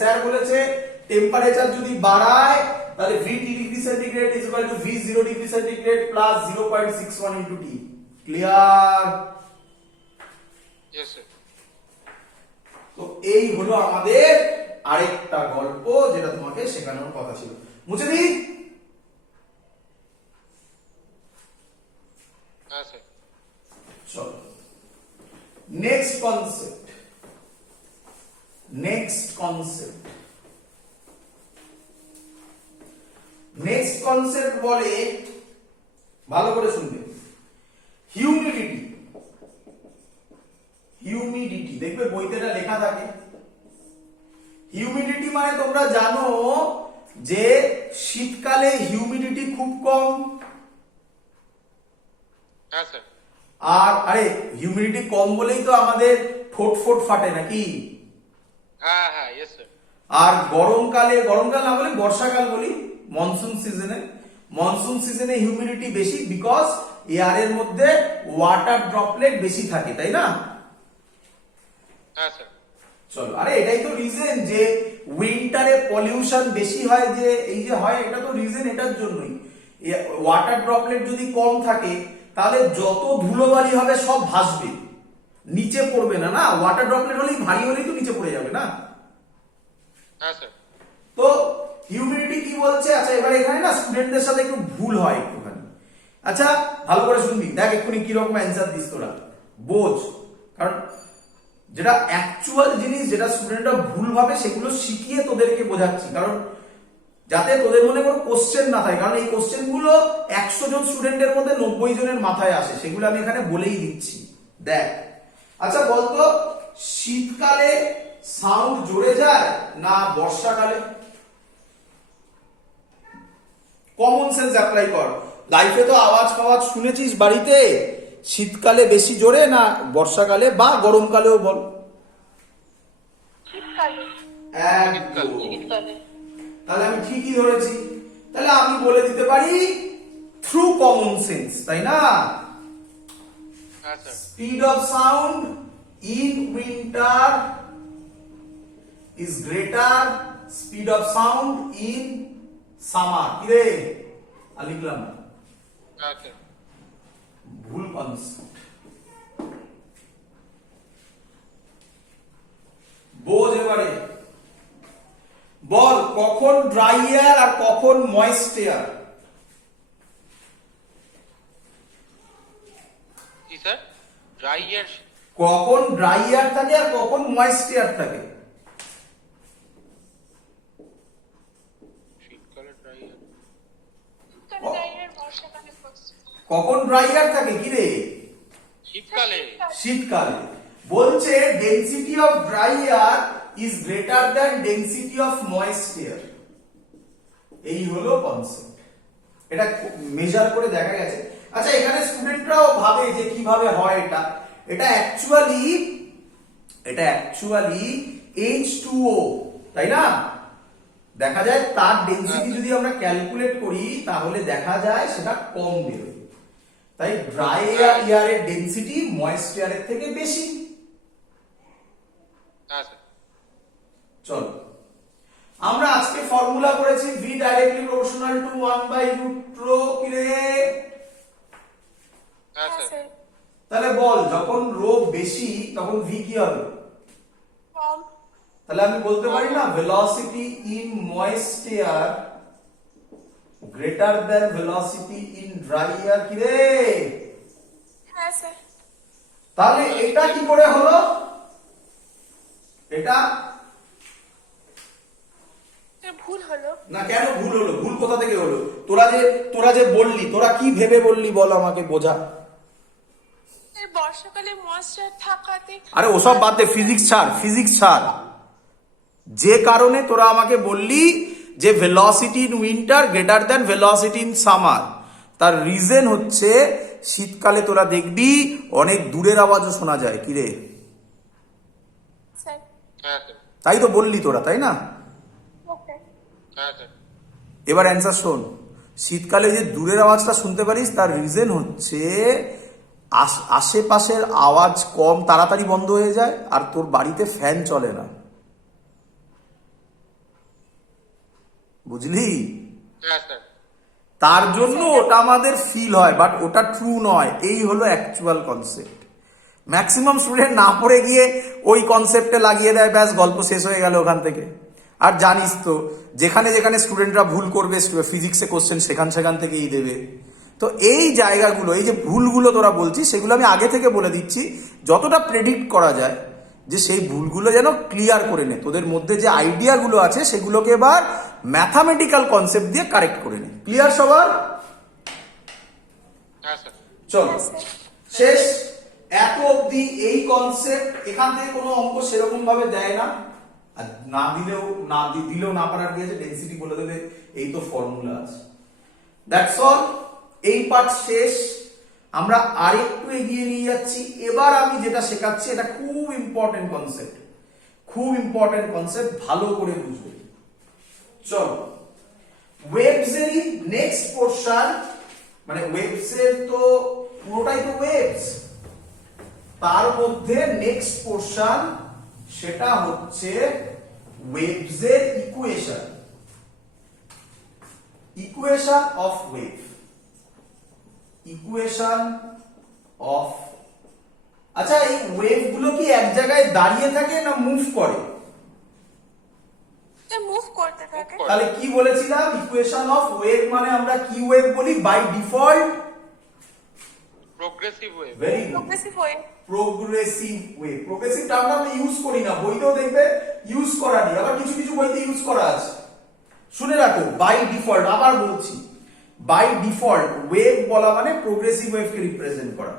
Sir বলেছে temperature যদি বাড়ায় তাহলে V_T degree centigrade is equal to V0 degree centigrade plus 0.61 into T। Clear? Yes sir. তো এই হলো আমাদের আরেকটা গল্প যেটা তোমাকে শেখানোর কথা ছিল। মুছে দিই? हाँ सर। চলো নেক্সট কনসেপ্ট। নেক্সট কনসেপ্ট বলে, ভালো করে শুনবে, হিউমিডিটি। দেখবে বইতে এটা লেখা থাকে। হিউমিডিটি মানে তোমরা জানো যে শীতকালে হিউমিডিটি খুব কম। हाँ सर। আর আরে হিউমিডিটি কম বলেই তো আমাদের ঠোঁট ফাটে নাকি? हाँ हाँ यस सर। আর গরমকাল না বলে বর্ষাকাল বলি, মনসুন সিজনে হিউমিডিটি বেশি, বিকজ এয়ারের মধ্যে ওয়াটার ড্রপলেট বেশি থাকে, তাই না? हाँ सर। চলো, আরে এটাই তো রিজন যে উইন্টারে পলিউশন বেশি হয়, যে এই যে হয়, এটা তো রিজন এটার জন্যই। ওয়াটার ড্রপলেট যদি কম থাকে তাহলে যত ধুলোবালি হবে সব ভাসবে, নিচে পড়বে না। না, ওয়াটার ড্রপলেট হলেই ভারী হলেই তো নিচে পড়ে যাবে না? हाँ सर। তো হিউমিডিটি কি বলছে? আচ্ছা এবার এখানে না স্টুডেন্টদের সাথে একটু ভুল হয় একটুখানি। আচ্ছা ভালো করে শুনবি, দেখ এক্ষুনি কিরকম অ্যান্সার দিস তোরা, বোঝ। কারণ যেটা অ্যাকচুয়াল জিনিস, যেটা স্টুডেন্টরা ভুল ভাবে, সেগুলো শিখিয়ে তোদেরকে বোঝাচ্ছি, কারণ যাতে তোদের মনে কোনো কোশ্চেন না থাকে। কারণ এই কোশ্চেন গুলো 100 জন স্টুডেন্টের মধ্যে 90 জনের মাথায় আসে, সেগুলো আমি এখানে বলেই দিচ্ছি। দেখ, আচ্ছা বলতো শীতকালে সাউন্ড জোরে যায় না বর্ষাকালে? কমন সেন্স অ্যাপ্লাই কর। লাইফে তো আওয়াজ শুনেছিস বাড়িতে, শীতকালে বেশি জোরে না বর্ষাকালে বা গরমকালেও বল? একদম। তাহলে আমি ঠিকই ধরেছি। তাহলে আমি বলে দিতে পারি থ্রু কমন সেন্স, তাই না? हाँ sir. Speed of sound in winter is greater speed of sound in summer। কি রে লিখলাম না, हाँ सर। ভুল কনসেপ্ট। বোঝ এবারে। বল কখন ড্রাই এয়ার আর কখন ময়েস্ট এয়ার? जी सर। Dry air. কখন ড্রাই এয়ার থাকে আর কখন ময়েস্ট এয়ার থাকে? শীতকালে ড্রাই এয়ার। কখন ড্রাই এয়ার থাকে কি রে? শীতকালে। শীতকালে। বলছে density of dry air is greater than density of moist air. এই হলো কনসেপ্ট, এটা মেজার করে দেখা গেছে। আচ্ছা এখানে স্টুডেন্টরাও ভাবে যে কিভাবে হয় এটা। এটা অ্যাকচুয়ালি H2O, তাই না? দেখা যায় তার ডেনসিটি যদি আমরা ক্যালকুলেট করি তাহলে দেখা যায় সেটা কম বেরোয়। তাই ড্রাই এয়ারের ডেনসিটি ময়েস্ট এয়ারের থেকে বেশি। हाँ सर। চলো, আমরা আজকে ফর্মুলা করেছি V ডাইরেক্টলি প্রপোর্শনাল টু 1/√ρ। কি রে? हाँ सर। তাহলে বল যখন রো বেশি তখন V কি হবে? কম। তাহলে আমি বলতে পারি না velocity in moist air greater than velocity in dry air. কি রে? হ্যাঁ স্যার। তাহলে এটা কি করে হলো? এটা ভুল হলো না, কেন ভুল হলো? ভুল কোথা থেকে হলো? তোরা যে বললি, তোরা কি ভেবে বললি বল আমাকে, বোঝা। বর্ষাকালে ময়েশ্চার থাকাতে। আরে ওসব বাদ দে, ফিজিক্স ছাড়। যে কারণে তোরা আমাকে বললি যে velocity in winter greater than velocity in summer, তার রিজন হচ্ছে শীতকালে তোরা দেখবি অনেক দূরের আওয়াজও শোনা যায়। কি রে? স্যার। हाँ सर। তাই তো বললি তোরা, তাই না? ওকে। हाँ सर। এবার অ্যান্সার শোন। শীতকালে যে দূরের আওয়াজটা শুনতে পারিস তার রিজন হচ্ছে আশেপাশের আওয়াজ কম তাড়াতাড়ি বন্ধ হয়ে যায় আর তোর বাড়িতে ফ্যান চলে না। বুঝলি? হ্যাঁ স্যার। তার জন্য ওটা আমাদের ফিল হয়, বাট ওটা ট্রু নয়। এই হলো অ্যাকচুয়াল কনসেপ্ট। ম্যাক্সিমাম স্টুডেন্ট না পড়ে গিয়ে ওই কনসেপ্টে লাগিয়ে দেয়, ব্যাস গল্প শেষ হয়ে গেল ওখান থেকে। আর জানিস তো, যেখানে যেখানে স্টুডেন্টরা ভুল করবে, ফিজিক্সে কোশ্চেন সেখান থেকেই দেবে। তো এই জায়গাগুলো, এই যে ভুলগুলো তোরা বলছিস, সেগুলো আমি আগে থেকে বলে দিচ্ছি, যতটা প্রেডিক্ট করা যায় যে সেই ভুলগুলো যেন ক্লিয়ার করে নে। তোদের মধ্যে যে আইডিয়াগুলো আছে সেগুলোকে এবার ম্যাথামেটিক্যাল কনসেপ্ট দিয়ে কারেক্ট করে নে। ক্লিয়ার সবার? হ্যাঁ স্যার। চলো হ্যাঁ, স্যার। শেষ। এত অবধি এই কনসেপ্ট। এখান থেকে কোনো অঙ্ক সেরকম ভাবে দেয় না, আর না দিলেও না পারার গিয়েছে ডেনসিটি বলে দেবে, এই তো ফর্মুলা আছে। That's all. এই পার্ট শেষ। আমরা আরেকটু এগিয়ে নিয়ে যাচ্ছি। এবার আমি যেটা শেখাচ্ছি এটা খুব ইম্পর্টেন্ট কনসেপ্ট, খুব ইম্পর্টেন্ট কনসেপ্ট, ভালো করে বুঝবে। চলো, ওয়েভস এর নেক্সট পোরশন, মানে ওয়েভস এর তো পুরোটাই তো ওয়েভস, তার মধ্যে নেক্সট পোরশন সেটা হচ্ছে ওয়েভস এর equation, equation of wave, equation of. আচ্ছা, এই ওয়েভ গুলো কি এক জায়গায় দাঁড়িয়ে থাকে না মুভ করে? মুভ করতে থাকে। তাহলে কি বলেছিলাম? ইকুয়েশন অফ ওয়েভ মানে আমরা কি ওয়েভ বলি? By default progressive wave. Very good, progressive way. Progressive wave. Progressive টার্মটা আমরা ইউজ করি না, বইতেও দেখবে ইউজ করা নেই, আবার কিছু কিছু বইতে ইউজ করা আছে। শুনে রাখো, বাই ডিফল্ট, আবার বলছি, বাই ডিফল্ট ওয়েভ বলা মানে প্রোগ্রেসিভ ওয়েভকে রিপ্রেজেন্ট করা।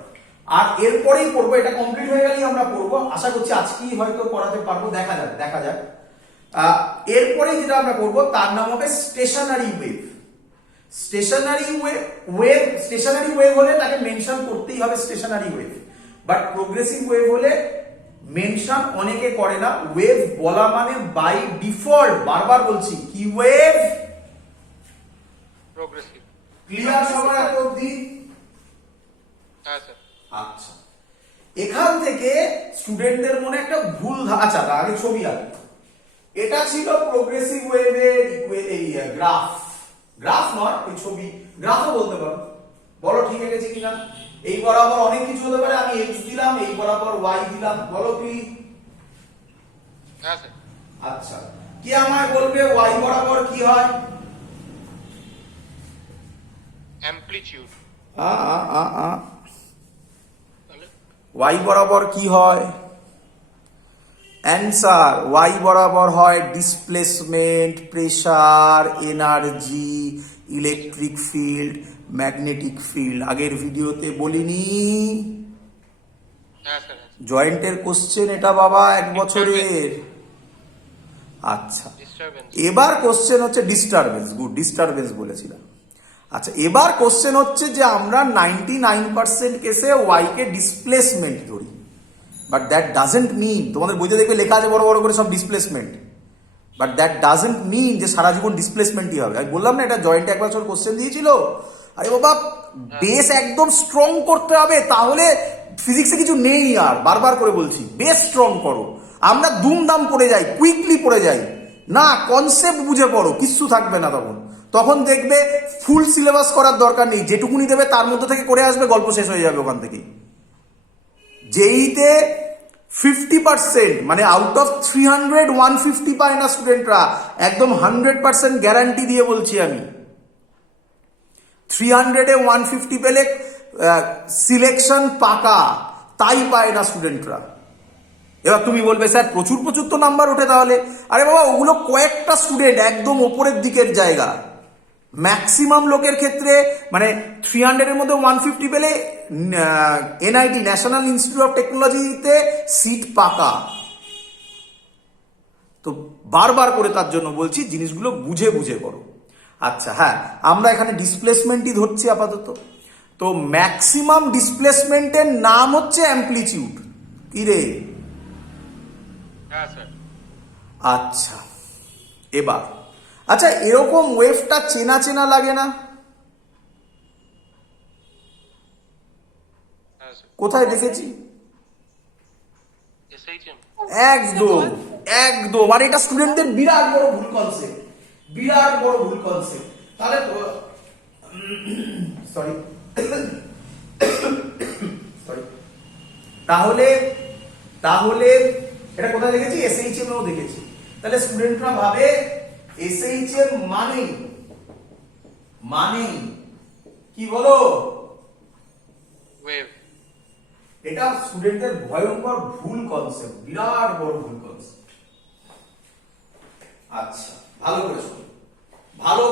আর এরপরেই পড়বো, এটা কমপ্লিট হয়ে গেলেই আমরা পড়বো, আশা করছি আজকেই হয়তো করাতে পারবো, দেখা যাক দেখা যাক। এরপরে যেটা আমরা করবো তার নাম হবে stationary wave. Stationary wave, stationary wave হলে তাকে মেনশন করতেই হবে stationary wave, but progressive wave হলে মেনশন অনেকে করে না। ওয়েভ বলা মানে বাই ডিফল্ট, বারবার বলছি, কি ওয়েভ? প্রোগ্রেসিভ। ক্লিয়ার সবার এত অবধি? হ্যাঁ স্যার। আচ্ছা, এখান থেকে স্টুডেন্টদের মনে একটা ভুল আচ্ছা, তার আগে ছবি আঁকি। এটা ছিল প্রোগ্রেসিভ ওয়েভের এই গ্রাফ, গ্রাফ নয় এই ছবি, গ্রাফও বলতে পারো। বলো ঠিক এঁকেছি কিনা? এই বরাবর অনেক কিছু হতে পারে, আমি এক্স দিলাম, এই বরাবর ওয়াই দিলাম, বলো কি? হ্যাঁ স্যার। আচ্ছা, কি আমায় বলবে ওয়াই বরাবর কি হয়? অ্যামপ্লিটিউড। তাহলে ওয়াই বরাবর কি হয়? অ্যান্সার, ওয়াই বরাবর হয় displacement, pressure, energy, electric field, magnetic field. আগের ভিডিওতে বলিনি? হ্যাঁ স্যার। জয়েন্টের কোশ্চেন এটা বাবা, 1 বছরের। আচ্ছা, ডিস্টারবেন্স। এবার কোশ্চেন হচ্ছে ডিস্টারবেন্স। গুড, ডিস্টারবেন্স বলেছিলাম। আচ্ছা, এবার কোশ্চেন হচ্ছে যে আমরা 99% কেসে ওয়াই কে ডিসপ্লেসমেন্ট ধরি, বাট দ্যাট ডাজেন্ট মিন, তোমাদের বইতে দেখবে লেখা আছে বড় বড় করে সব displacement, but that doesn't mean যে সারা জীবন ডিসপ্লেসমেন্টই হবে। আমি বললাম না এটা জয়েন্টে 1 বছর কোশ্চেন দিয়েছিল। আরে বাবা, বেস একদম স্ট্রং করতে হবে, তাহলে ফিজিক্সে কিছু নেই। আর বারবার করে বলছি, বেস স্ট্রং করো। আমরা দুমদাম পড়ে যাই, কুইকলি পড়ে যাই না, কনসেপ্ট বুঝে পড়ো, কিচ্ছু থাকবে না তখন। তখন দেখবে ফুল সিলেবাস করার দরকার নেই, যেটুকুনি দেবে তার মধ্যে থেকে করে আসবে, গল্প শেষ হয়ে যাবে ওখান থেকেই। যেইতে 50% মানে আউট অফ 300 150 পায় না স্টুডেন্টরা, একদম 100% গ্যারান্টি দিয়ে বলছি আমি। 300-এ 150 পেলে সিলেকশন পাকা, তাই পায় না স্টুডেন্টরা। এবার তুমি বলবে স্যার প্রচুর প্রচুর তো নাম্বার ওঠে তাহলে। আরে বাবা, ওগুলো কয়েকটা স্টুডেন্ট, একদম ওপরের দিকের জায়গা। ম্যাক্সিমাম লোকের ক্ষেত্রে মানে 300-এর মধ্যে 150 পেলে এনআইটি, ন্যাশনাল ইনস্টিটিউট অফ টেকনোলজিতে সিট পাকা। তো বারবার করে তার জন্য বলছি জিনিসগুলো বুঝে বুঝে করো। আচ্ছা হ্যাঁ, আমরা এখানে ডিসপ্লেসমেন্টই ধরছি আপাতত। তো ম্যাক্সিমাম ডিসপ্লেসমেন্টের নাম হচ্ছে অ্যামপ্লিটিউড। কি রে? হ্যাঁ স্যার। আচ্ছা, এবার আচ্ছা, এরকম ওয়েভটা চেনা চেনা লাগে না? হ্যাঁ স্যার। কোথায় দেখেছি? এসএইচএম। একদম একদম। আর এটা স্টুডেন্টদের বিরাট বড় ভুল কনসেপ্ট, বিরাট বড় ভুল কনসেপ্ট। তাহলে সরি সরি তাহলে তাহলে এটা কোথায় দেখেছি? এসএইচএম এও দেখেছি। তাহলে স্টুডেন্টরা ভাবে এসএইচএম মানে কি বলো? ওয়েভ। এটা স্টুডেন্টদের ভয়ঙ্কর ভুল কনসেপ্ট, বিরাট বড় ভুল কনসেপ্ট। আচ্ছা, ভালো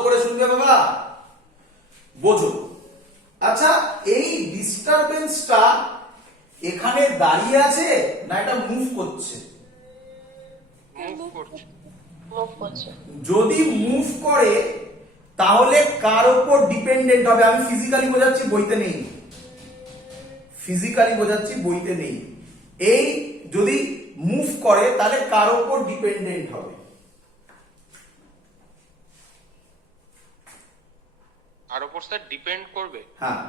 করে শুনবে বাবা, বোঝো। আচ্ছা, এই ডিস্টারবেন্সটা এখানে দাঁড়িয়ে আছে না এটা মুভ করছে? মুভ করছে। মুভ করছে। যদি মুভ করে তাহলে কার উপর ডিপেন্ডেন্ট হবে? আমি ফিজিক্যালি বোঝাচ্ছি, বইতে নেই। এই যদি মুভ করে তাহলে কার উপর ডিপেন্ডেন্ট হবে? আর উপর স্যার ডিপেন্ড করবে। হ্যাঁ,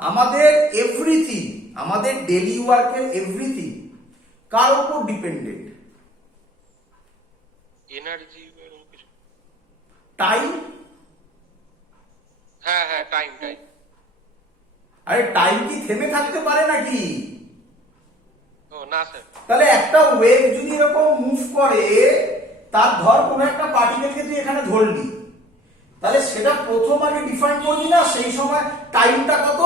আমাদের এভরিথিং, আমাদের ডেইলি ওয়ার্কের এভরিথিং কার উপর ডিপেন্ডেন্ট? এনার্জি এরকম কিছু। টাইম। হ্যাঁ, টাইম। আরে টাইম কি থেমে থাকতে পারে নাকি? ও না স্যার। তাহলে একটা ওয়েভ যদি এরকম মুভ করে, তার ধর কোনো একটা পার্টিকেলকে তুই এখানে ধরলি, তাহলে সেটা প্রথম আগে ডিফাইন করবি না সেই সময় টাইমটা কত?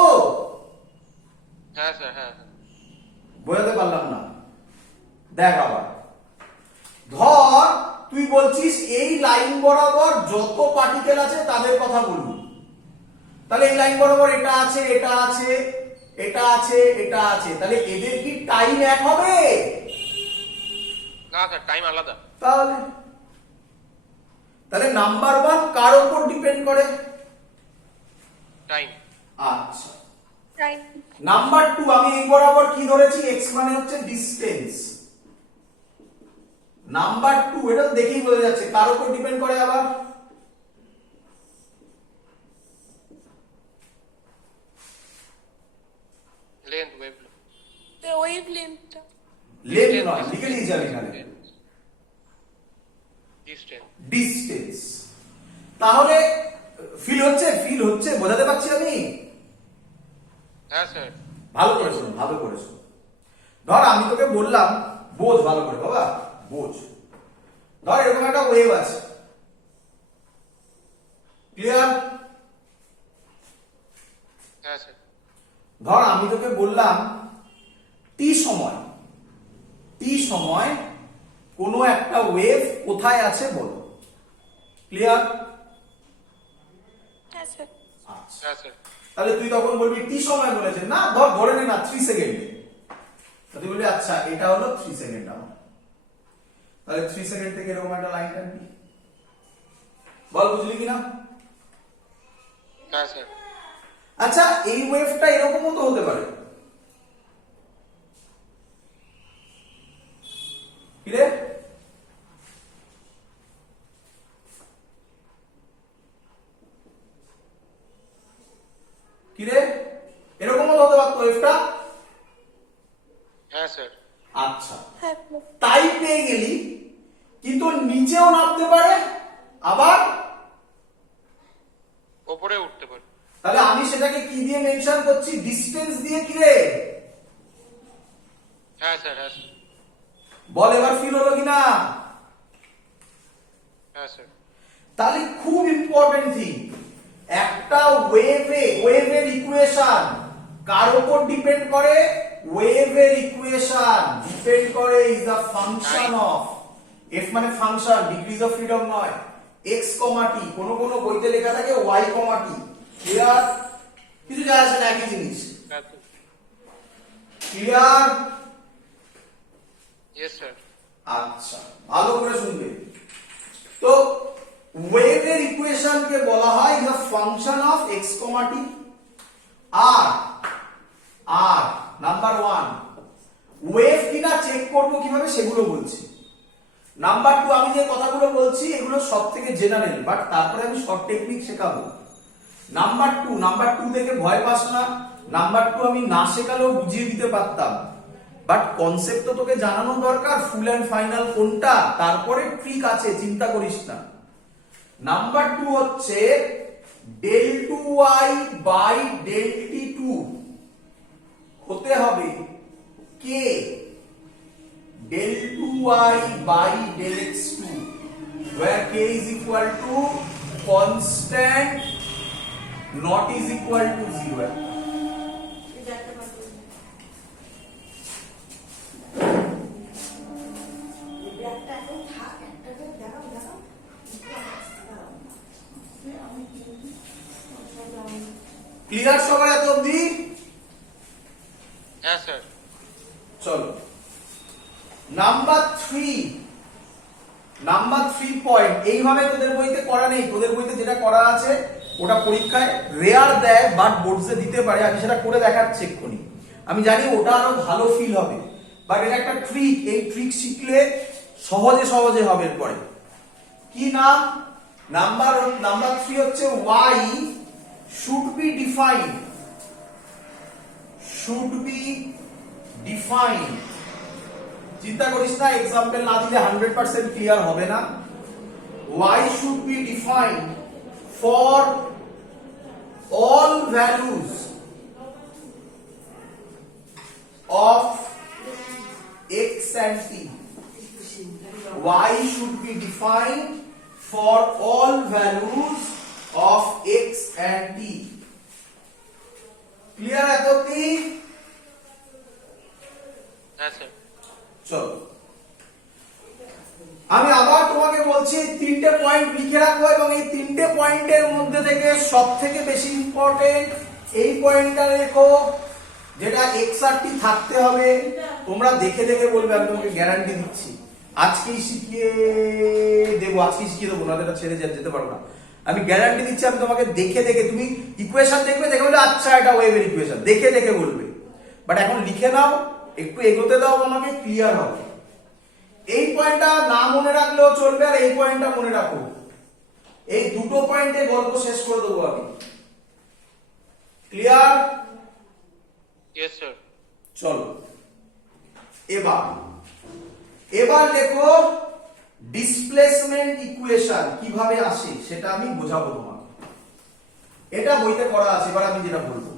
হ্যাঁ স্যার, হ্যাঁ। বোঝাতে পারলাম না? দেখ আবার, ধর তুই বলছিস এই লাইন বরাবর যত পার্টিকেল আছে তাদের কথা বলবি, তাহলে এই লাইন বরাবর এটা আছে, তাহলে এদের কি টাইম এক হবে? না স্যার, টাইম আলাদা। তাহলে নাম্বার 1 কার উপর ডিপেন্ড করে? টাইম। আচ্ছা, টাইম। নাম্বার 2 আমি এই বরাবর কি ধরেছি? x মানে হচ্ছে ডিসটেন্স। নাম্বার 2 এটা তো দেখেই বোঝা যাচ্ছে কার উপর ডিপেন্ড করে আবার? Length, wave. ওয়েভ লেন্থটা। লেন্থ নয়, লিখে দিয়েছি আমি এখানে ডিসটেন্স। তাহলে ফিল হচ্ছে বোঝাতে পারছি আমি? হ্যাঁ স্যার। ভালো করে শোন। ধর আমি তোকে বললাম, বোঝ ভালো করে বাবা, বোঝ। ধর এরকম একটা ওয়েভ আছে, ক্লিয়ার? হ্যাঁ স্যার। ধর আমি তোকে বললাম টি সময় কোনো একটা ওয়েভ কোথায় আছে বলো, ক্লিয়ার? হ্যাঁ স্যার। আচ্ছা, হ্যাঁ স্যার। তাহলে তুই তখন বলবি টি সময় বলেছে না, ধরে নে না 3 সেকেন্ডে। তুই বলবি আচ্ছা এটা হলো 3 সেকেন্ড আমার, তাহলে 3 সেকেন্ড থেকে এরকম একটা লাইন টানবি। বল বুঝলি কিনা? হ্যাঁ স্যার। আচ্ছা, এই ওয়েভটা এরকমও তো হতে পারে, কি রে? এরকমও তো হতে পারতো ওয়েভটা। হ্যাঁ স্যার। আচ্ছা, হ্যাঁ। তাই পেয়ে গেলি, কিন্তু নিচেও নামতে পারে আবার উপরে উঠতে পারে। তাহলে আমি সেটাকে কি দিয়ে মেনশন করছি? ডিসটেন্স দিয়ে। কি রে? হ্যাঁ স্যার। বল এবার ফিল হলো কিনা? হ্যাঁ স্যার। তাহলে খুব ইম্পর্টেন্ট থিং, একটা ওয়েভের ইকুয়েশন কার উপর ডিপেন্ড করে? ওয়েভের ইকুয়েশন ডিপেন্ড করে is the function of f মানে ফাংশন, ডিগ্রিজ অফ ফ্রিডম নয়, x, t। কোন বইতে লেখা থাকে y, t। ক্লিয়ার? কিছু যায় আসে না, একই জিনিস। ক্লিয়ার? Yes sir. আচ্ছা, ভালো করে শুনবে। তো ওয়েভের ইকুয়েশনকে বলা হয় is a function of x, t। আর নাম্বার 1 ওয়েভ কিনা চেক করব কিভাবে সেগুলো বলছি। নাম্বার 2 আমি যে কথাগুলো বলছি এগুলো সবথেকে জেনারেল, বাট তারপরে আমি শর্ট টেকনিক শেখাবো। নাম্বার 2 থেকে ভয় পাস না। নাম্বার 2 আমি না শেখালেও বুঝিয়ে দিতে পারতাম। বাট কনসেপ্ট তো তোকে জানানো দরকার ফুল অ্যান্ড ফাইনাল কোনটা, তারপরে ট্রিক আছে, চিন্তা করিস না। নাম্বার 2 হচ্ছে del 2y by del t2 হতে হবে k del 2y by del x2 where k is equal to constant not is equal to 0. Clear সবার এত অবধি? হ্যাঁ স্যার। চলো নাম্বার 3 পয়েন্ট। এইভাবে তোদের বইতে করা নেই, তোদের বইতে যেটা করা আছে ওটা পরীক্ষায় রেয়ার দেয় বাট বোর্ডসে দিতে পারে, আমি সেটা করে দেখাচ্ছি এক্ষুনি। আমি জানি ওটা আরো ভালো ফিল হবে, বাট এটা একটা ট্রিক, এই ট্রিক শিখলে সহজে সহজে হবে। এরপরে কি নাম? নাম্বার 3 হচ্ছে y should be defined। চিন্তা করিস না, এক্সাম্পল না দিলে 100% ক্লিয়ার হবে না। y should be defined for all values of x and t. y should be defined for all values of x and t. Clear এতটি? হ্যাঁ স্যার। চলো আমি আবার তোমাকে বলছি 3টে পয়েন্ট লিখে রাখো, এবং এই 3টে পয়েন্টের মধ্যে থেকে সবথেকে বেশি ইম্পর্টেন্ট এই পয়েন্টটা রেখো, যেটা x আর t থাকতে হবে। তোমরা দেখে দেখে বলবে, আমি তোমাকে গ্যারান্টি দিচ্ছি। আজকেই শিখিয়ে দেবো না, এটা ছেড়ে যেতে পারবো না, আমি গ্যারান্টি দিচ্ছি। আমি তোমাকে দেখে দেখে, তুমি ইকুয়েশন দেখবে, দেখে বলবে আচ্ছা এটা ওয়েভের ইকুয়েশন, দেখে দেখে বলবে। বাট এখন লিখে নাও, একটু এগোতে দাও আমাকে, ক্লিয়ার হবে। এই পয়েন্টটা না মনে রাখলেও চলবে, আর এই পয়েন্টটা মনে রাখো। এই দুটো পয়েন্টে গল্প শেষ করে দেবো আমি। ক্লিয়ার? Yes sir. চলো এবার দেখো ডিসপ্লেসমেন্ট ইকুয়েশন কিভাবে আসে সেটা আমি বোঝাবো তোমাকে। এটা বইতে করা আছে, এবার আমি যেটা বলবো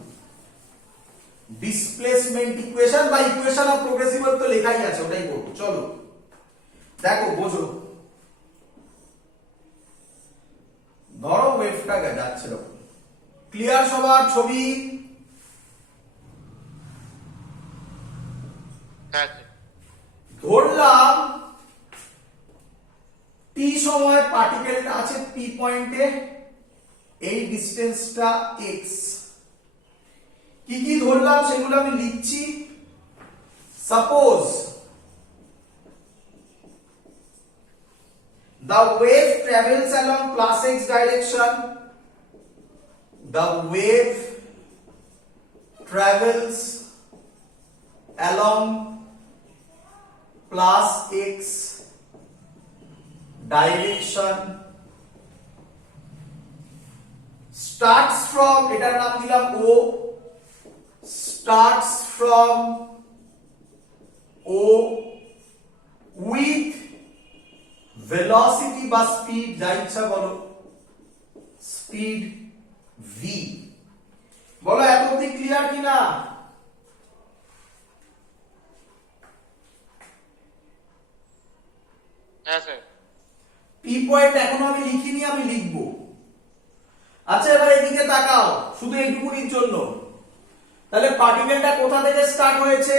ডিসপ্লেসমেন্ট ইকুয়েশন বা ইকুয়েশন অফ প্রোগ্রেসিভ তো লেখাই আছে, ওটাই করবো। চলো দেখো, বোঝো। ধরো ওয়েভটা যাচ্ছে এরকম, ক্লিয়ার সবার ছবি? হ্যাঁ স্যার। ধরলাম t সময় পার্টিকেলটা আছে p পয়েন্টে, এই ডিসটেন্সটা x। কি কি ধরলাম সেগুলো আমি লিখছি। Suppose the wave travels along plus x direction, the wave travels along plus x direction, starts from, এটার নাম দিলাম o, starts from o with velocity বা speed, যা ইচ্ছা বলো, speed v। বলো এত অবধি ক্লিয়ার কিনা? হ্যাঁ স্যার। পি পয়েন্ট এখনো আমি লিখিনি, আমি লিখবো। আচ্ছা এবার এদিকে তাকাও, শুধু এইটুকুনির জন্য। তাহলে পার্টিকেলটা কোথা থেকে স্টার্ট হয়েছে?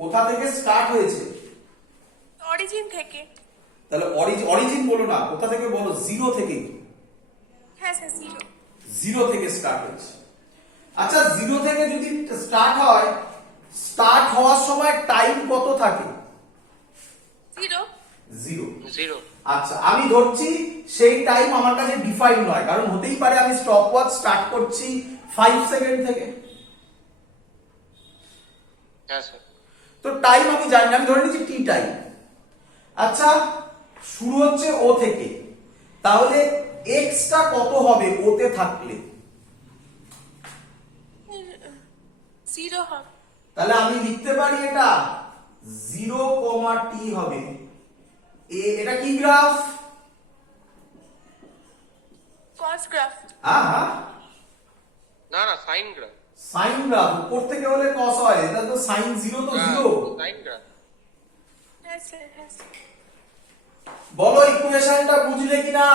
কোথা থেকে স্টার্ট হয়েছে? অরিজিন থেকে। তাহলে অরিজিন বলো না, কোথা থেকে বলো? জিরো থেকে। হ্যাঁ স্যার, জিরো থেকে স্টার্ট হয়েছে। আচ্ছা জিরো থেকে যদি স্টার্ট হয়, স্টার্ট হওয়ার সময় টাইম কত থাকে? জিরো। আচ্ছা আমি ধরছি সেই টাইম আমার কাছে ডিফাইন নয়, কারণ হতেই পারে আমি স্টপ ওয়াচ স্টার্ট করছি 5 সেকেন্ড থেকে। হ্যাঁ স্যার। তো টাইম আমি জানি না, আমি ধরে নিচ্ছি টি টাইম। আচ্ছা শুরু হচ্ছে ও থেকে, তাহলে এক্সটা কত হবে ওতে থাকলে? 0 হবে। তাহলে আমি লিখতে পারি এটা 0, t হবে। এটা কি গ্রাফ? cos graph. হ্যাঁ, না না সাইন গ্রাফ। Sign graph. উপর থেকে হলে cos হয়, এটা তো sin 0 তো 0। Sine graph. হ্যাঁ স্যার, হ্যাঁ স্যার। বলো ইকুয়েশনটা বুঝলে কিনা?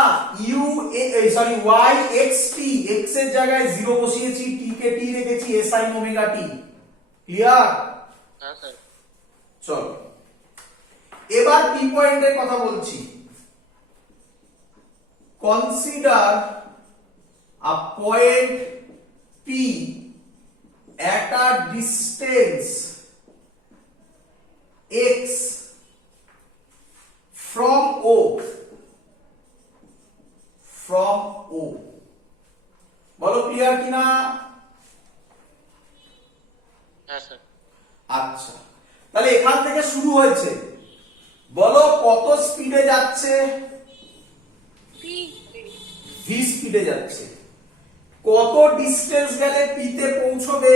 y x t, x এর জায়গায় 0 বসিয়েছি, t কে t রেখেছি, a sin omega t। Clear? হ্যাঁ স্যার। চলো এবার পি পয়েন্টের কথা বলছি। Consider a point P at a distance x from O, বলো ক্লিয়ার কিনা? হ্যাঁ স্যার। আচ্ছা, তাহলে এখান থেকে শুরু হয়েছে। বলো কত স্পিডে যাচ্ছে? p v স্পিডে যাচ্ছে। কত ডিসটেন্স গেলে p তে পৌঁছবে?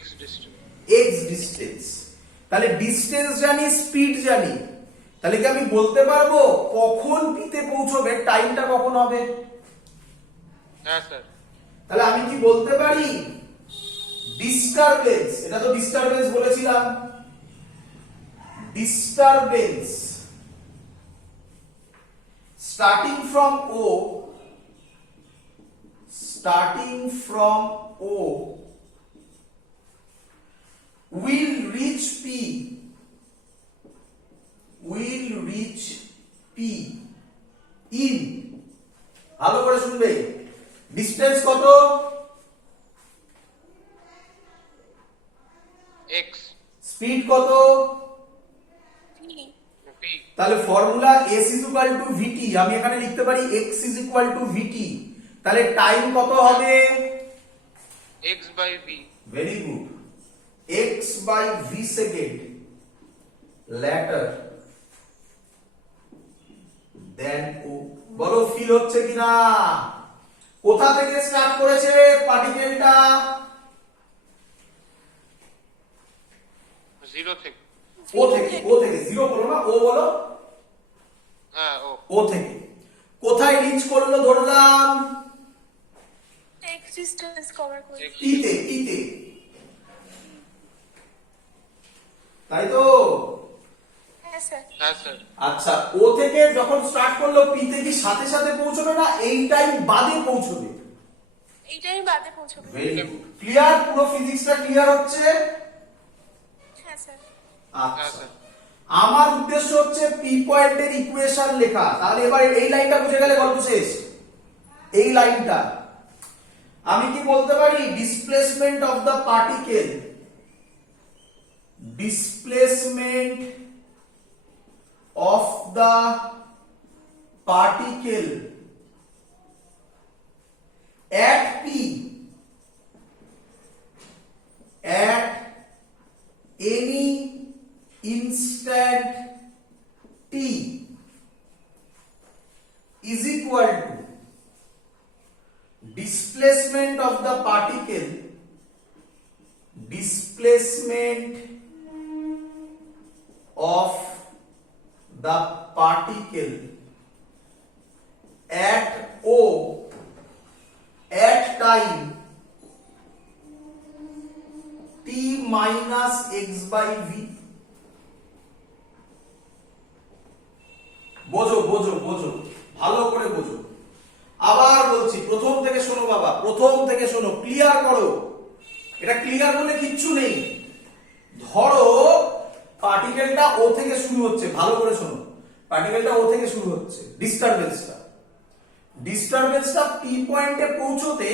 x distance. x distance. তাহলে ডিসটেন্স জানি, স্পিড জানি, তাহলে কি আমি বলতে পারবো কখন p তে পৌঁছবে, টাইমটা কখন হবে? হ্যাঁ স্যার। তাহলে আমি কি বলতে পারি ডিস্টারবেন্স, এটা তো ডিস্টারবেন্স বলেছিলাম, disturbance starting from O will reach P in, ভালো করে শুনবে, ডিসটেন্স কত? x স্পিড কত? p p তাহলে ফর্মুলা s vt, আমি এখানে লিখতে পারি x vt। তাহলে টাইম কত হবে? x by v। Very good, x by v second later then ও। বলো ফিল হচ্ছে কিনা? কোথা থেকে স্টার্ট করেছে পার্টিকেলটা? 0 থেকে। ও থেকে, জিরো বলো না, ও বলো। হ্যাঁ ও থেকে কোথায় রিচ করলো ধরলাম? x ডিস্টেন্স কভার করে। টি তে, তাই তো? হ্যাঁ স্যার। হ্যাঁ স্যার। আচ্ছা, ও থেকে যখন স্টার্ট করলো পি তে কি সাথে সাথে পৌঁছবে না এই টাইম বাদে পৌঁছবে? এইটাই বাদে পৌঁছবে। Very good, clear? পুরো ফিজিক্সটা ক্লিয়ার হচ্ছে? হ্যাঁ স্যার। আচ্ছা, আমার উদ্দেশ্য হচ্ছে পি পয়েন্টের ইকুয়েশন লেখা। তাহলে এবার এই লাইনটা বুঝে গেলে গল্প শেষ। এই লাইনটা আমি কি বলতে পারি? Displacement of the particle, displacement of the particle at P at any instant t is equal to displacement of the particle, displacement of the particle at O at time t minus x by v। বোঝো ভালো করে বোঝো। আবার বলছি, প্রথম থেকে শোনো বাবা, প্রথম থেকে শোনো, ক্লিয়ার করো। এটা ক্লিয়ার বলে কিচ্ছু নেই। ধরো পার্টিকেলটা ও থেকে শুরু হচ্ছে, ভালো করে শোনো, পার্টিকেলটা ও থেকে শুরু হচ্ছে, ডিস্টারবেন্সটা পি পয়েন্টে পৌঁছতে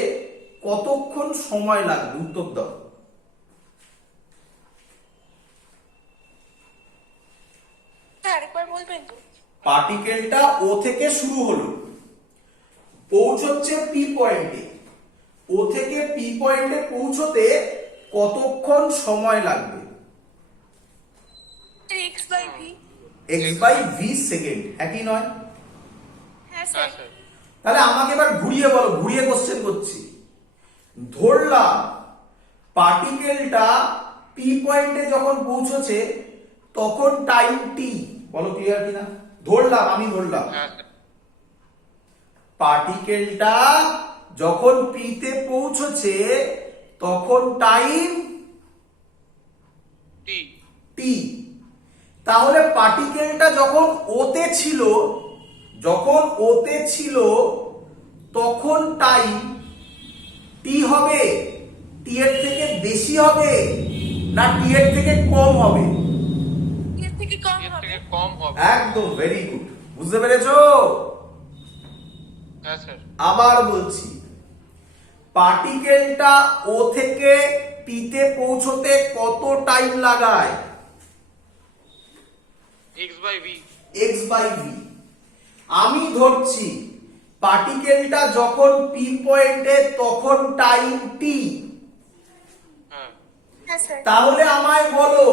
কতক্ষণ সময় লাগবে? উত্তর দাও। আরেকবার বলবেন তো? পার্টিকেলটা ও থেকে শুরু হলো, পৌঁছচ্ছে পি পয়েন্টে, ও থেকে পি পয়েন্টে পৌঁছতে কতক্ষণ সময় লাগবে? x by v। x by v second, একই নয়? হ্যাঁ স্যার হ্যাঁ স্যার তাহলে আমাকে এবার ঘুরিয়ে বলো, ঘুরিয়ে কোশ্চেন করছি। ধরলাম পার্টিকেলটা পি পয়েন্টে যখন পৌঁছচ্ছে তখন টাইম টি, বলো ক্লিয়ার কিনা? ধরলাম, আমি ধরলাম হ্যাঁ স্যার পার্টিকেলটা যখন পি তে পৌঁছচ্ছে তখন টাইম টি টি। তাহলে পার্টিকেলটা যখন ওতে ছিল, যখন ওতে ছিল তখন টাইম টি হবে, টি এর থেকে বেশি হবে না টি এর থেকে কম হবে? এর থেকে কম এর হবে থেকে কম হবে। একদম ভেরি গুড, বুঝতে পেরেছো? হ্যাঁ স্যার আবার বলছি, পার্টিকেলটা ও থেকে পি তে পৌঁছতে কত টাইম লাগায়? X by v. X by v. আমি ধরছি পার্টিকেলটা যখন পি পয়েন্টে তখন টাইম টি। হ্যাঁ হ্যাঁ স্যার তাহলে আমায় বলো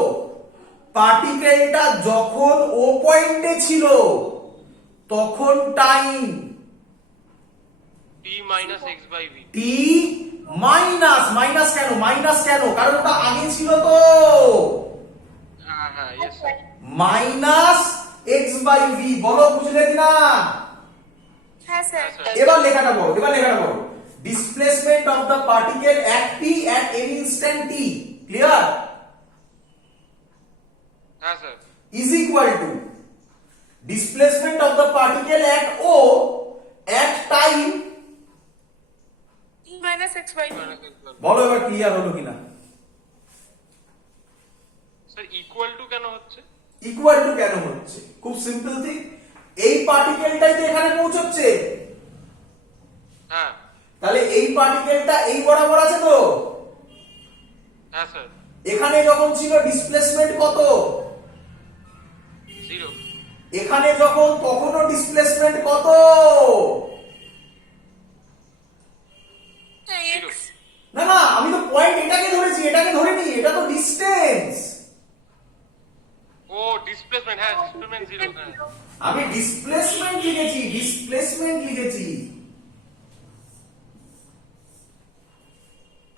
পার্টিকেলটা যখন ও পয়েন্টে ছিল তখন time t minus x by v. T minus, minus কেন? মাইনাস কেন? কারণ ওটা আগে ছিল তো। হ্যাঁ হ্যাঁ yes sir. Minus x by v. বলো বুঝলে কিনা? হ্যাঁ স্যার এবার লেখাটা বলো, এবার লেখাটা বলো। Displacement of the particle at P at any instant T, clear, হ্যাঁ sir is equal to displacement of the particle at O at time। T minus x by minus x by v. বলো এবার clear হলো কিনা? Sir equal to কেন হচ্ছে? Equal to কেন হচ্ছে? খুব সিম্পল থিং, এই পার্টিকেলটাই তো এখানে পৌঁছচ্ছে, হ্যাঁ তাহলে এই পার্টিকেলটা এই বরাবর আছে তো। হ্যাঁ স্যার এখানে যখন ছিল ডিসপ্লেসমেন্ট কত? জিরো। এখানে যখন তখনও ডিসপ্লেসমেন্ট কত? এক্স না না, আমি তো পয়েন্ট এটাকে ধরেছি, এটাকে ধরিনি, এটা তো ডিসটেন্স। ও ডিসপ্লেসমেন্ট, হ্যাঁ ডিসপ্লেসমেন্ট জিরো। হ্যাঁ আমি ডিসপ্লেসমেন্ট লিখেছি, ডিসপ্লেসমেন্ট লিখেছি।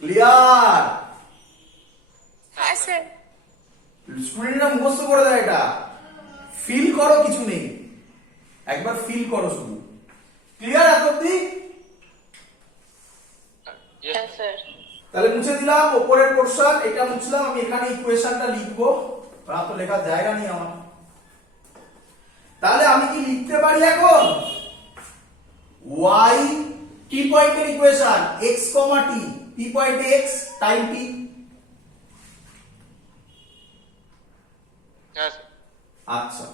ক্লিয়ার? হ্যাঁ স্যার স্টুডেন্টরা মুখস্থ করে দেয় এটা, ফিল করো, কিছু নেই, একবার ফিল করো শুধু। ক্লিয়ার এত অব্দি? Yes sir. তাহলে মুছে দিলাম উপরের পোরশন, এটা মুছলাম, আমি এখানে ইকুয়েশনটা লিখবো, আর তো লেখার জায়গা নেই আমার। তাহলে আমি কি লিখতে পারি এখন? y টি পয়েন্টের ইকুয়েশন x, t, p পয়েন্টে x টাইম t। হ্যাঁ স্যার আচ্ছা,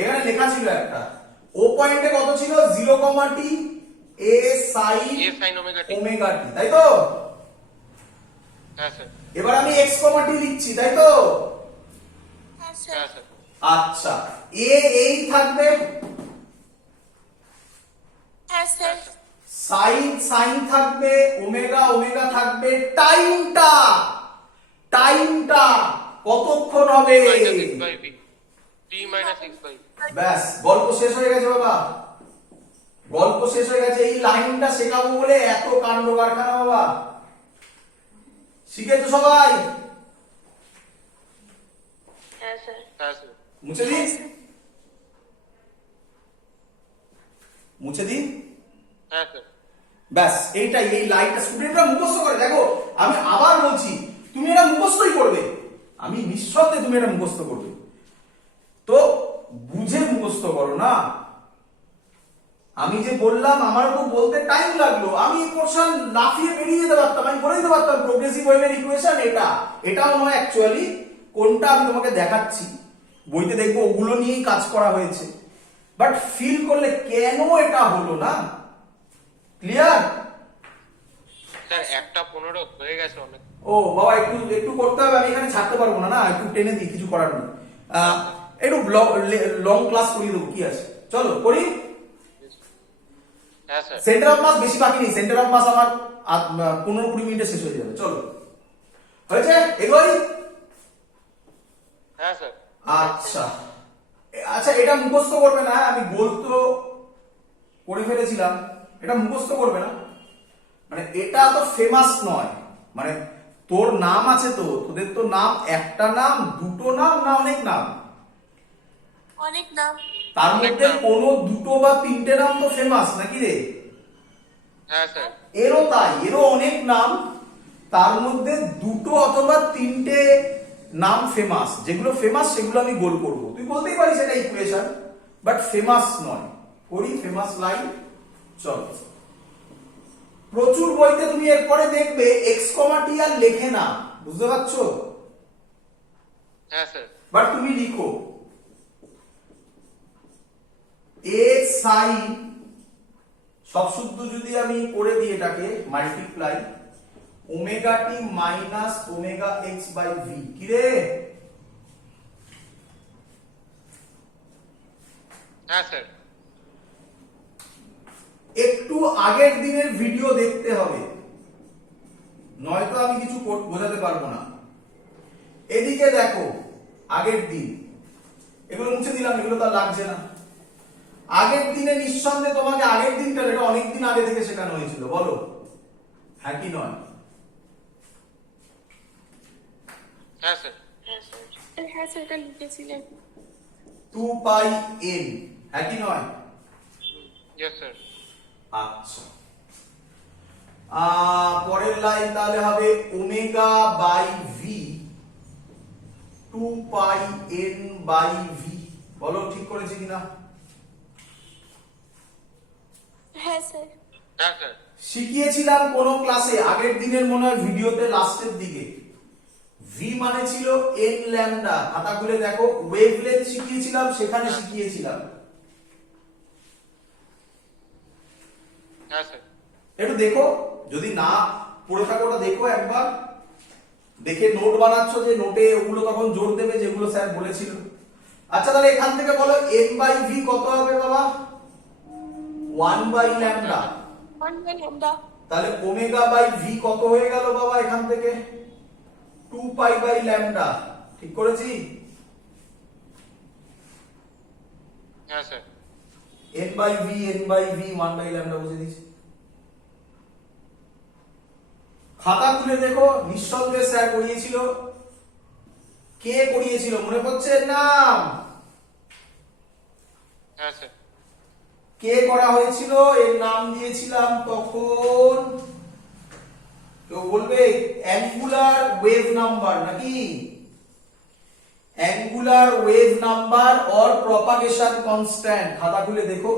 এখানে লেখা ছিল একটা, ও পয়েন্টে কত ছিল? 0, t a sin A sine omega t. Omega t, তাই তো? হ্যাঁ স্যার এবার আমি x, t লিখছি, তাই তো? হ্যাঁ স্যার হ্যাঁ স্যার আচ্ছা, এ এই থাকবে, হ্যাঁ স্যার সাইন সাইন থাকবে, ওমেগা থাকবে, টাইমটা কতক্ষণ হবে? Minus x by v. T minus x by v. ব্যাস, গল্প শেষ হয়ে গেছে বাবা, গল্প শেষ হয়ে গেছে। এই লাইনটা শেখাবো বলে এত কাণ্ড কারখানা বাবা, শিখেছো সবাই? হ্যাঁ স্যার হ্যাঁ স্যার মুছে দিন, মুছে দিন। হ্যাঁ স্যার ব্যাস, এইটাই, এই লাইনটা স্টুডেন্টরা মুখস্থ করে। দেখো আমি আবার বলছি, তুমি এটা মুখস্থই করবে, আমি নিঃসন্দেহে তুমি এটা মুখস্থ করবে, তো বুঝে মুখস্থ করো না। আমি যে বললাম, আমারও তো বলতে টাইম লাগলো, আমি এই পোরশন লাফিয়ে বেরিয়ে যেতে পারতাম, আমি বলে দিতে পারতাম প্রোগ্রেসিভ ওয়েভের ইকুয়েশন এটা, এটাও নয় অ্যাকচুয়ালি, কোনটা আমি তোমাকে দেখাচ্ছি, বইতে দেখবো ওগুলো নিয়েই কাজ করা হয়েছে, বাট ফিল করলে কেন এটা হলো না। ক্লিয়ার? স্যার 1:15 হয়ে গেছে অনেক। ও বাবা, একটু একটু করতে হবে, আমি এখানে ছাড়তে পারবো না, না একটু টেনে দিই, কিছু করার নেই। একটু লং ক্লাস করিয়ে দেবো, কি আছে, চলো করি। হ্যাঁ স্যার সেন্টার অফ মাস বেশি বাকি নেই, সেন্টার অফ মাস আমার 15-20 মিনিটে শেষ হয়ে যাবে, চলো হয়েছে, এগোই। হ্যাঁ স্যার আচ্ছা আচ্ছা, এটা মুখস্থ করবে না, আমি বলতো করে ফেলেছিলাম, এটা মুখস্থ করবে না, মানে এটা তো ফেমাস নয়, মানে তোর নাম আছে তো, তোদের তো নাম একটা নাম, দুটো নাম না অনেক নাম, অনেক নাম। তার অনেক মধ্যে নাম। কোনো দুটো বা তিনটে নাম তো ফেমাস নাকি রে? হ্যাঁ স্যার। এরও তাই, এরও অনেক নাম, তার মধ্যে দুটো অথবা তিনটে নাম ফেমাস, যেগুলো ফেমাস সেগুলো আমি গোল করব। তুই বলতেই পারিস এটা ইকুয়েশন, বাট ফেমাস নয়। করি ফেমাস লাইন। চল, প্রচুর বইতে তুমি এরপরে দেখবে এক্স কমা টি আর লেখে না, বুঝতে পারছো? হ্যাঁ স্যার। বাট তুমি লিখো এ সাইন, সব শুদ্ধ যদি আমি করে দিই এটাকে multiply omega t minus omega x by v, কি রে? হ্যাঁ স্যার। একটু আগের দিনের ভিডিও দেখতে হবে, নয়তো আমি কিছু বোঝাতে পারবো না। এদিকে দেখো আগের দিন, এগুলো মুছে দিলাম, এগুলো তো আর লাগছে না। আগের দিনে নিঃসন্দেহে তোমাকে আগের দিনটা, এটা অনেক দিন আগে থেকে শেখানো হয়েছিল, বলো হ্যাঁ কি নয়? হ্যাঁ স্যার। হ্যাঁ স্যার। হ্যাঁ স্যার, এটা লিখেছিলেন। 2 পাই n, হ্যাঁ কি নয়? Yes sir. আচ্ছা, পরের লাইন তাহলে হবে omega by v 2 pi n by v, বলো ঠিক করেছি কিনা? হ্যাঁ স্যার। হ্যাঁ স্যার। শিখিয়েছিলাম কোন ক্লাসে আগের দিনের মনে হয় ভিডিওতে লাস্টের দিকে, ভি মানে ছিল n ল্যামডা, খাতা খুলে দেখো, ওয়েভলেন্থ শিখিয়েছিলাম, সেখানে শিখিয়েছিলাম। হ্যাঁ স্যার। একটু দেখো, যদি না পড়ে থাকো ওটা দেখো একবার, দেখে নোট বানাচ্ছ, যে নোটে ওগুলো তখন জোর দেবে যেগুলো স্যার বলেছিল। আচ্ছা তাহলে এখান থেকে বলো n বাই ভি কত হবে বাবা? 1 বাই ল্যামডা। 1 by lambda. তাহলে ওমেগা বাই ভি কত হয়ে গেল বাবা এখান থেকে? 2 পাই বাই ল্যামডা, ঠিক করেছি? হ্যাঁ sir. n by v 1 by lambda বুঝে দিয়েছি। খাতা খুলে দেখো, নিঃসন্দেহে স্যার করিয়েছিল। কে করিয়েছিল মনে পড়ছে নাম? হ্যাঁ স্যার। কে করা হয়েছিল, এর নাম দিয়েছিলাম তখন, কেউ বলবে? অ্যাঙ্গুলার ওয়েভ নাম্বার নাকি? Angular wave number or propagation constant, খাতা খুলে দেখো।